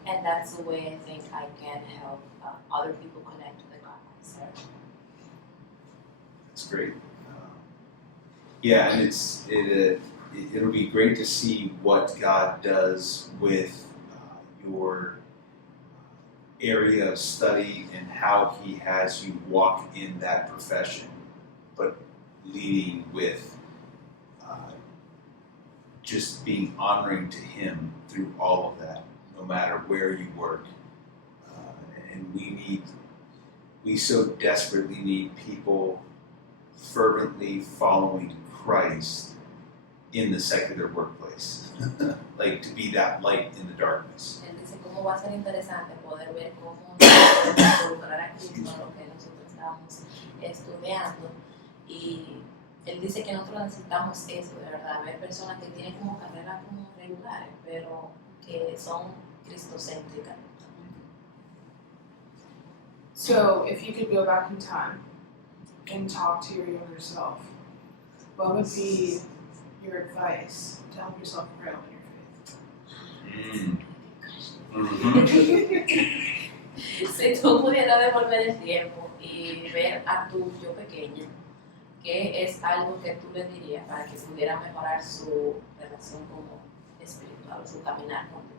And that's the way I think I can help other people connect to the God I serve. That's great. Yeah, and it'll be great to see what God does with your area of study and how He has you walk in that profession, but leading with just being honoring to Him through all of that, no matter where you work. And we so desperately need people fervently following Christ in the secular workplace. Like to be that light in the darkness. Él dice cómo va a ser interesante poder ver cómo nosotros podemos involucrar a Cristo en lo que nosotros estamos estudiando. Y él dice que nosotros necesitamos eso, de verdad, ver personas que tienen como carreras como regulares, pero que son cristocéntricas. So, if you could go back in time and talk to your younger self, what would be your advice to help yourself grow in your faith? Si tú pudieras devolver el tiempo y ver a tu yo pequeña, ¿qué es algo que tú le dirías para que pudiera mejorar su relación como espiritual, su caminar con Dios?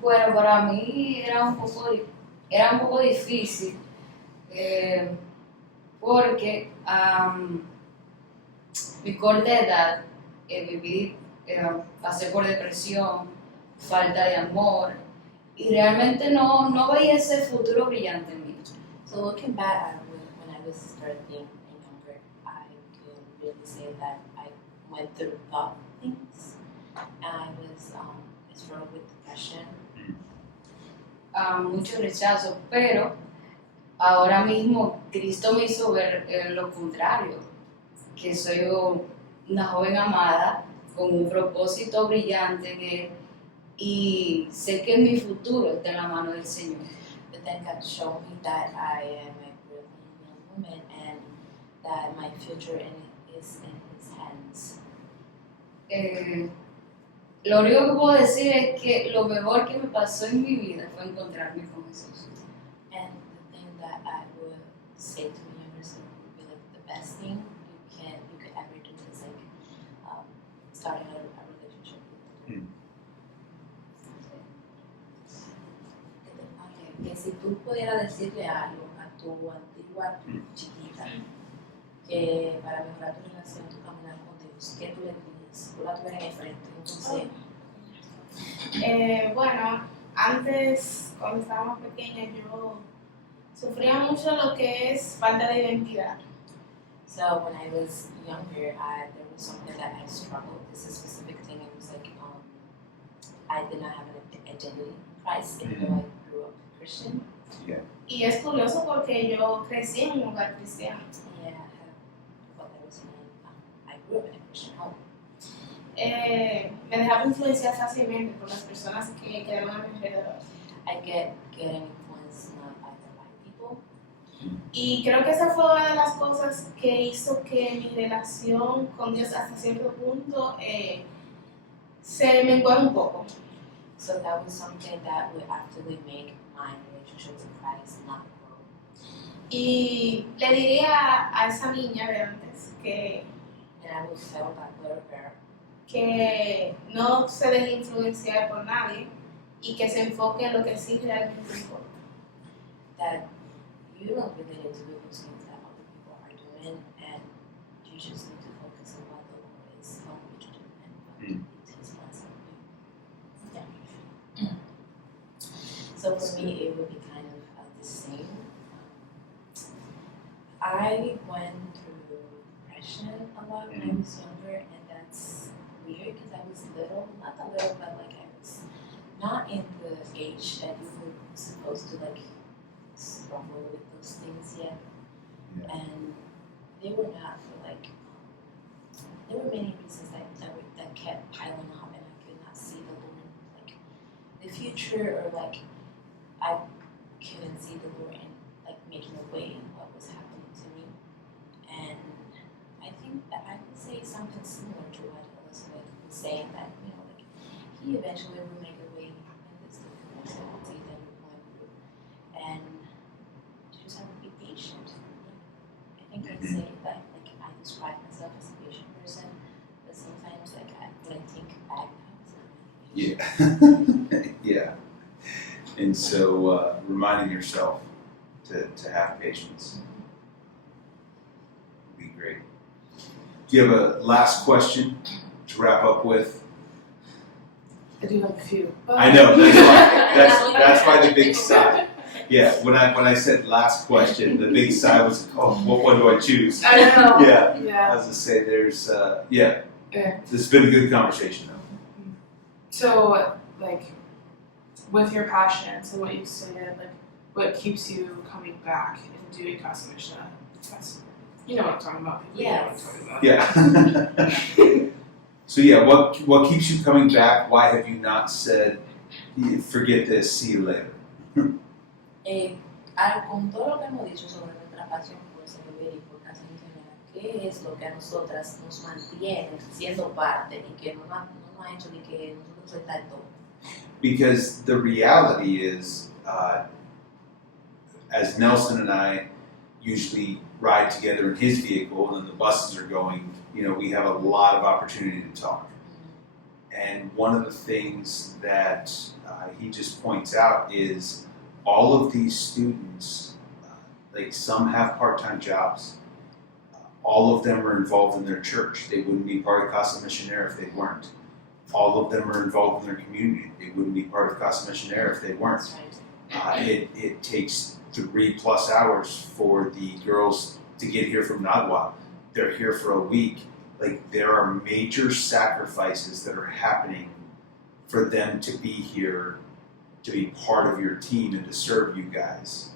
Bueno, para mí era un poco difícil porque mi corta edad pasé por depresión, falta de amor y realmente no veía ese futuro brillante en mí. So looking back at when I was 13 and younger, I can really say that I went through tough things, and I was struggled with depression. Mucho rechazo, pero ahora mismo Cristo me hizo ver lo contrario, que soy una joven amada con un propósito brillante en Él y sé que mi futuro está en la mano del Señor. But then God showed me that I am a brilliant young woman and that my future is in His hands. Lo único que puedo decir es que lo mejor que me pasó en mi vida fue encontrarme con Jesús. And the thing that I would say to my younger self would be like the best thing you could ever do is like starting a relationship with the Lord. Que si tú pudieras decirle algo a tu antigua chiquita que para mejorar tu relación, tu caminar con Dios, ¿qué tú le dirías? Tú la tuvieras enfrente, un consejo. Bueno, antes, cuando estaba más pequeña, yo sufría mucho lo que es falta de identidad. So when I was younger, there was something that I struggled. This is a specific thing. It was like I did not have an identity in Christ, even though I grew up Christian. Yeah. Y es curioso porque yo crecí en un hogar cristiano. Yeah, what I was saying, I grew up in a Christian home. Me dejaba influenciar fácilmente por las personas que quedaban a mi alrededor. I get influenced not by the right people. Y creo que esa fue una de las cosas que hizo que mi relación con Dios hasta cierto punto se menguara un poco. So that was something that would actively make my relationship with Christ not grow. Y le diría a esa niña de antes And I would tell that little girl que no se deje influenciar por nadie y que se enfoque en lo que sí realmente importa. that you don't really need to do those things that other people are doing, and you just need to focus on what the Lord is calling you to do and what His plans are for you. Yeah. So for me, it would be kind of the same. I went through depression a lot when I was younger, and that's weird because I was little, not a little, but like I was not in the age that you were supposed to like struggle with those things yet. Yeah. And they were not for like, there were many reasons that kept piling up, and I could not see the Lord, like the future, or like I couldn't see the Lord in like making a way in what was happening to me. And I think that I would say something similar to what Elizabeth was saying, that like He eventually will make a way in this difficulty that you're going through, and just have to be patient. I think I'd say that like I describe myself as a patient person, but sometimes like when I think back, I was not really patient. Yeah. Yeah. And so reminding yourself to have patience would be great. Do you have a last question to wrap up with? I do have a few. I know, that's why the big sigh. Yeah, when I said last question, the big sigh was, oh, what one do I choose? I know. Yeah. I Yeah. was gonna say there's yeah. Yeah. This has been a good conversation though. So, like, with your passions and what you stated, like, what keeps you coming back and doing Casa Misionera? You know what I'm talking about. People know what I'm talking about. Yeah. So yeah, what keeps you coming back? Why have you not said, forget this, see you later? Con todo lo que hemos dicho sobre nuestra pasión por servir y por Casa Misionera, ¿qué es lo que a nosotras nos mantiene siendo parte y que no nos ha hecho ni que nosotros soltar todo? Because the reality is, as Nelson and I usually ride together in his vehicle and then the buses are going, we have a lot of opportunity to talk. And one of the things that he just points out is all of these students, like some have part-time jobs. All of them are involved in their church. They wouldn't be part of Casa Misionera if they weren't. All of them are involved in their community. They wouldn't be part of Casa Misionera if they weren't. It takes 3+ hours for the girls to get here from Nagua. They're here for a week. Like, there are major sacrifices that are happening for them to be here, to be part of your team and to serve you guys.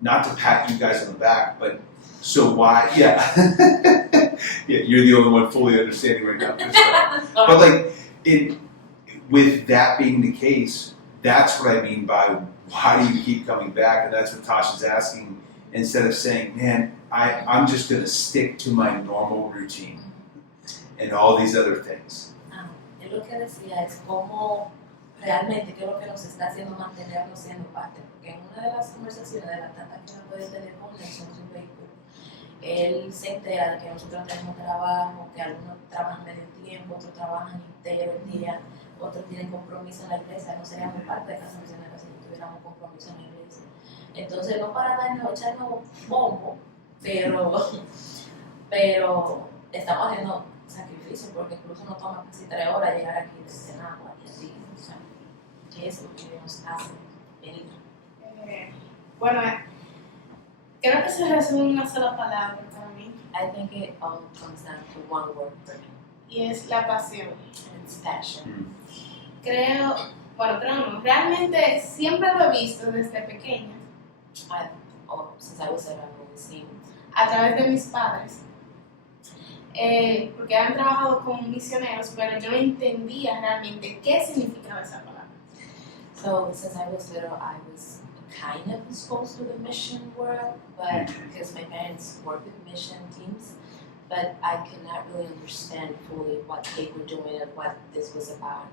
Not to pat you guys on the back, but so why? Yeah, yeah. You're the only one fully understanding right now. But like, with that being the case, that's what I mean by why do you keep coming back? And that's what Tasha's asking. Instead of saying, man, I'm just going to stick to my normal routine and all these other things. Él lo que decía es cómo realmente qué es lo que nos está haciendo mantenernos siendo parte, porque en una de las conversaciones de las tantas que uno puede tener con Nelson en su vehículo, él se entera de que nosotros tenemos trabajo, que algunos trabajan medio tiempo, otros trabajan entero el día, otros tienen compromiso en la iglesia. No seríamos parte de Casa Misionera si no tuviéramos compromiso en la iglesia. Entonces, no para echarnos bombo, pero estamos haciendo sacrificio, porque incluso nos toma casi 3 horas llegar aquí desde Nagua y así, o sea, que es lo que nos hace venir. Bueno, creo que se resume en una sola palabra para mí, I think it all comes down to one word for me, y es la pasión. and it's passion. Creo Bueno, creo no. Realmente siempre lo he visto desde pequeña, Since I was little, I've always seen. a través de mis padres. Porque han trabajado con misioneros, pero yo no entendía realmente qué significaba esa palabra. So since I was little, I was kind of exposed to the mission world, but because my parents work with mission teams, but I could not really understand fully what they were doing and what this was about.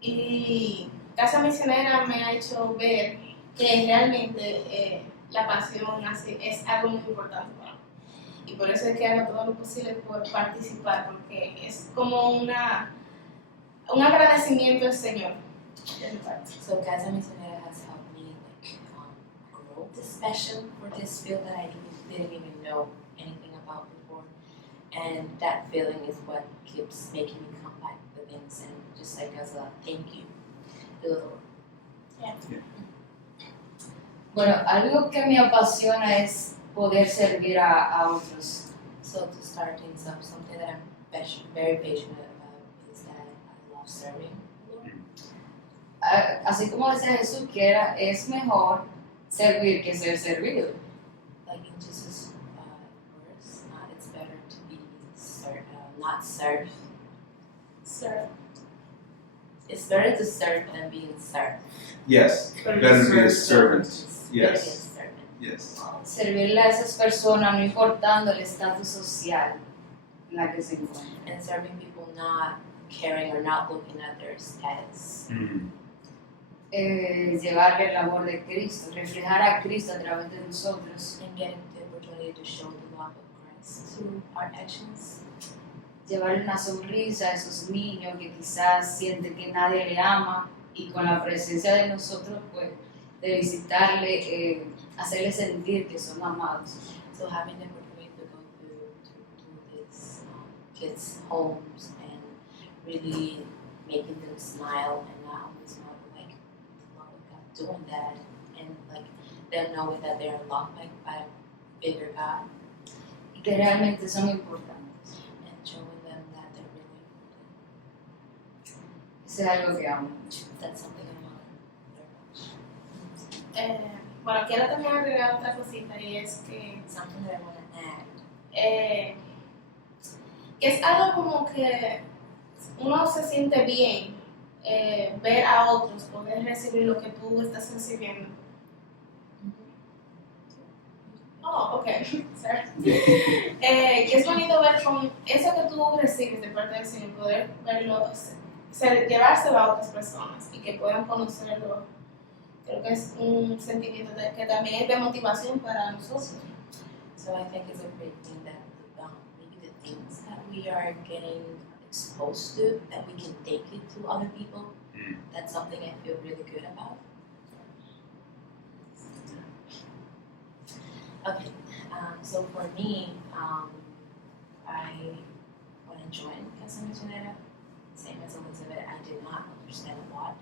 Y Casa Misionera me ha hecho ver que realmente la pasión es algo muy importante para mí. Y por eso es que hago todo lo posible por participar, porque es como un agradecimiento al Señor de mi parte. So Casa Misionera has helped me grow this passion for this field that I didn't even know anything about before. And that feeling is what keeps making me come back to things and just like as a thank you to the Lord. Bueno, algo que me apasiona es poder servir a otros. So to start things up, something that I'm very passionate about is that I love serving the Lord. Así como decía Jesús, que es mejor servir que ser servido. Like in Jesus' words, it's better to be not served. Sir. It's better to serve than being served. Yes, better to be a servant. Better to be a Yes, servant. yes. Servirle a esas personas no importando el estatus social en la que se encuentran. And serving people not caring or not looking at their status. Llevarle el amor de Cristo, reflejar a Cristo a través de nosotros, And getting the opportunity to show the love of Christ through our actions. llevarle una sonrisa a esos niños que quizás sienten que nadie le ama y con la presencia de nosotros, pues, de visitarle, hacerle sentir que son amados. So having the opportunity to go to these kids' homes and really making them smile and not only smile but like the love of God doing that and like them knowing that they are loved by a bigger God Y que realmente son importantes. and showing them that they're really important. Eso es algo que amo mucho. That's something I love very much. Bueno, quiero también agregar otra cosita y es que Something that I want to add. que es algo como que uno se siente bien ver a otros poder recibir lo que tú estás recibiendo. Oh, ok, sorry. Que es bonito ver con eso que tú recibes de parte del Señor, poder verlo, llevárselo a otras personas y que puedan conocerlo. Creo que es un sentimiento que también es de motivación para nosotros. So I think it's a great thing that maybe the things that we are getting exposed to, that we can take it to other people. That's something I feel really good about. Okay, so for me, I when I joined Casa Misionera, same as Elizabeth, I did not understand a lot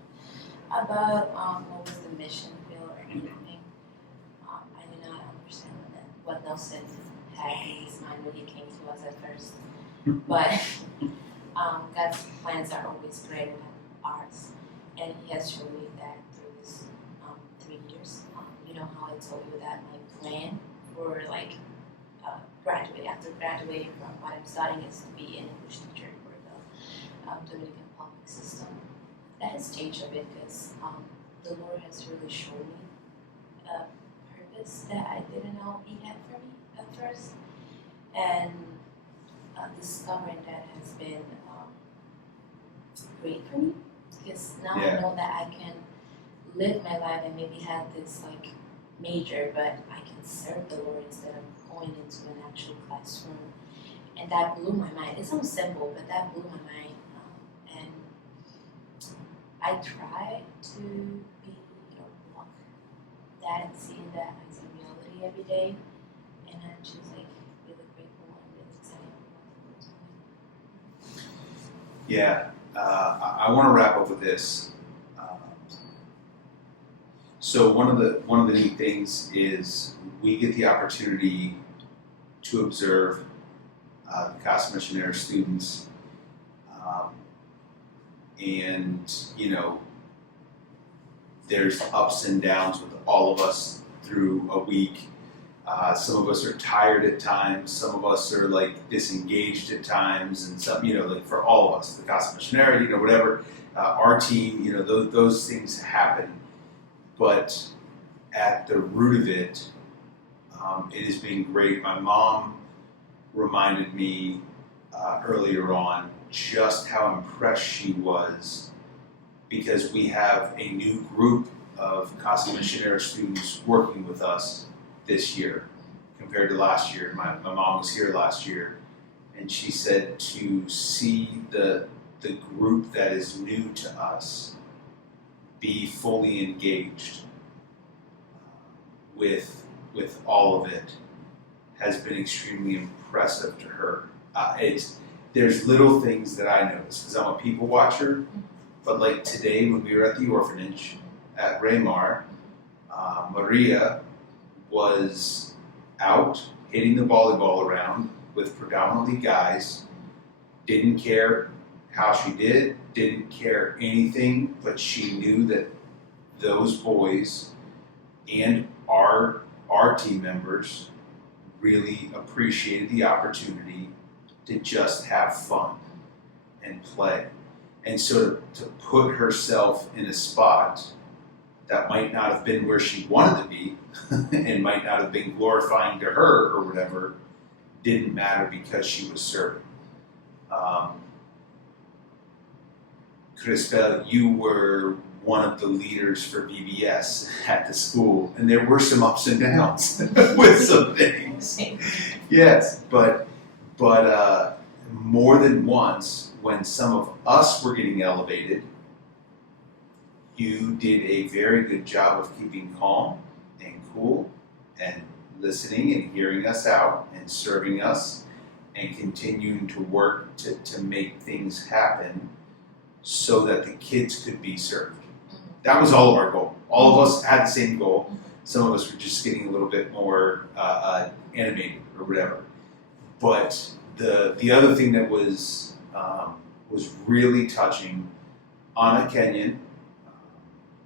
about what was the mission field or anything. I did not understand what Nelson had in his mind when he came to us at first. But God's plans are always greater than ours, and He has shown me that through this 3 years. You know how I told you that my plan for like after graduating from what I'm studying is to be an English teacher for the Dominican public system. That has changed a bit because the Lord has really shown me a purpose that I didn't know He had for me at first, and discovering that has been great for me because now I know that I can live my life and maybe have this like major, but I can serve the Lord instead of going into an actual classroom, and that blew my mind. It sounds simple, but that blew my mind, and I try to be, walk that and see that as a reality every day, and I'm just like really grateful and really excited about what we're doing. Yeah, I want to wrap up with this. So one of the neat things is we get the opportunity to observe the Casa Misionera students, and there's ups and downs with all of us through a week. Some of us are tired at times, some of us are like disengaged at times, and some, like for all of us, the Casa Misionera, whatever, our team, those things happen. But at the root of it, it has been great. My mom reminded me earlier on just how impressed she was, because we have a new group of Casa Misionera students working with us this year compared to last year. My mom was here last year, and she said to see the group that is new to us be fully engaged with all of it has been extremely impressive to her. There's little things that I notice because I'm a people watcher, but like today when we were at the orphanage at Raymar, Maria was out hitting the volleyball around with predominantly guys, didn't care how she didn't care anything, but she knew that those boys and our team members really appreciated the opportunity to just have fun and play. And so to put herself in a spot that might not have been where she wanted to be and might not have been glorifying to her or whatever, didn't matter because she was serving. Crispel, you were one of the leaders for BBS at the school, and there were some ups and downs with some things. Yes, but more than once, when some of us were getting elevated, you did a very good job of keeping calm and cool and listening and hearing us out and serving us and continuing to work to make things happen so that the kids could be served. That was all of our goal. All of us had the same goal. Some of us were just getting a little bit more animated or whatever. But the other thing that was really touching, Anna Kenyon,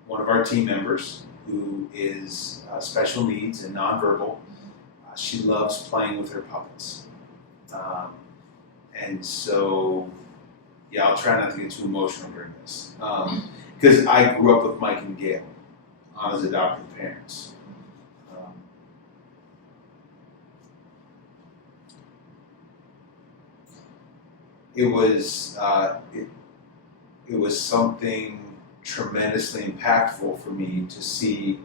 one of our team members who is special needs and nonverbal, she loves playing with her puppets. And so, yeah, I'll try not to get too emotional during this. Because I grew up with Mike and Gail, Anna's adopted parents. It was something tremendously impactful for me to see.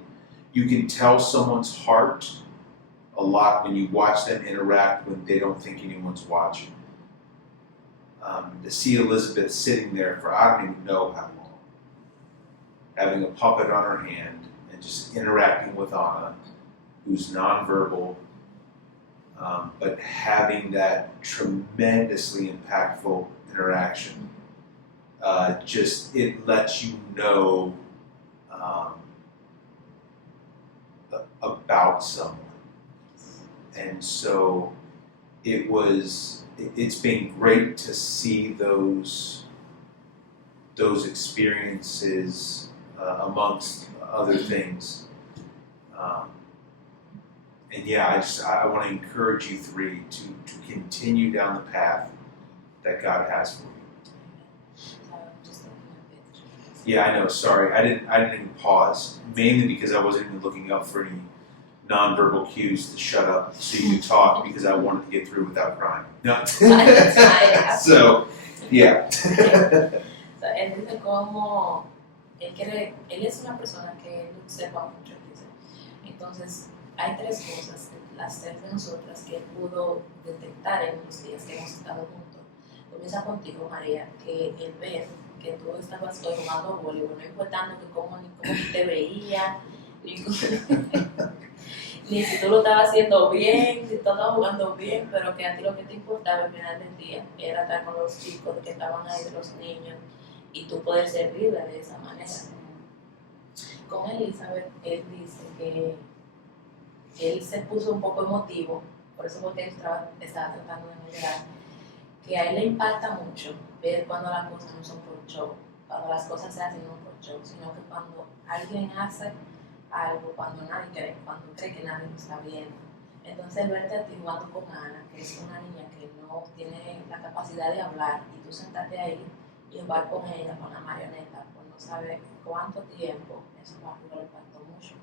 You can tell someone's heart a lot when you watch them interact when they don't think anyone's watching. To see Elizabeth sitting there for I don't even know how long, having a puppet on her hand and just interacting with Anna, who's nonverbal, but having that tremendously impactful interaction. Just it lets you know about someone, and so it's been great to see those experiences amongst other things. And yeah, I want to encourage you three to continue down the path that God has for you. Yeah, I know. Sorry, I didn't even pause. Mainly because I wasn't even looking up for any nonverbal cues to shut up so you could talk because I wanted to get through without crying. No. So, yeah. So, él dice cómo él es una persona que él observa mucho, dice. Entonces, hay tres cosas, las tres de nosotras, que él pudo detectar en los días que hemos estado juntos. Comienza contigo, María, que él ve que tú estabas jugando voleibol, no importando que cómo te veía, ni si tú lo estabas haciendo bien, si tú estabas jugando bien, pero que a ti lo que te importaba al final del día era estar con los chicos que estaban ahí, los niños, y tú poder servirla de esa manera. Con Elizabeth, él dice que él se puso un poco emotivo, por eso porque él estaba tratando de moderar, que a él le impacta mucho ver cuando las cosas no son por show, cuando las cosas se hacen no por show, sino que cuando alguien hace algo, cuando cree que nadie lo está viendo. Entonces, el verte a ti jugando con Ana, que es una niña que no tiene la capacidad de hablar, y tú sentarte ahí y jugar con ella, con la marioneta, por no saber cuánto tiempo, eso va a le impactó mucho.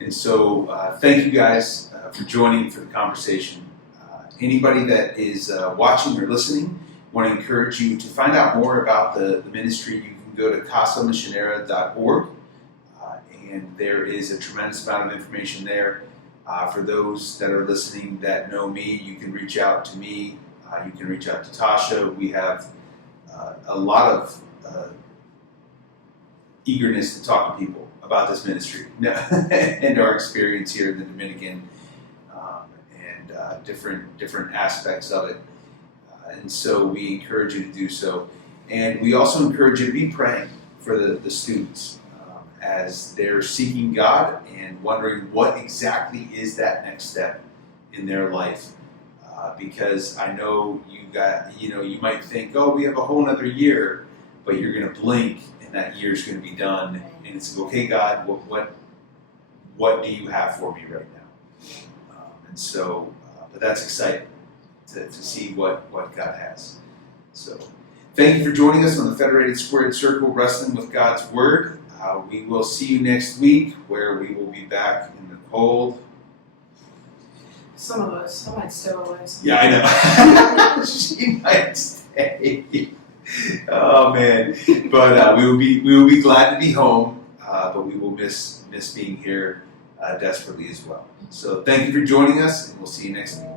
And so, thank you guys for joining for the conversation. Anybody that is watching or listening, want to encourage you to find out more about the ministry. You can go to casamisionera.org, and there is a tremendous amount of information there. For those that are listening that know me, you can reach out to me. You can reach out to Tasha. We have a lot of eagerness to talk to people about this ministry and our experience here in the Dominican, and different aspects of it. And so we encourage you to do so. And we also encourage you to be praying for the students as they're seeking God and wondering what exactly is that next step in their life. Because I know you might think, oh, we have a whole other year, but you're going to blink and that year's going to be done. And it's okay, God, what do you have for me right now? And so, but that's exciting to see what God has. So, thank you for joining us on the Federated Squared Circle, Wrestling with God's Word. We will see you next week, where we will be back in the cold. Some of us, I might stay away. Yeah, I know. She might stay. Oh man! But we will be glad to be home. But we will miss being here desperately as well. So thank you for joining us, and we'll see you next week.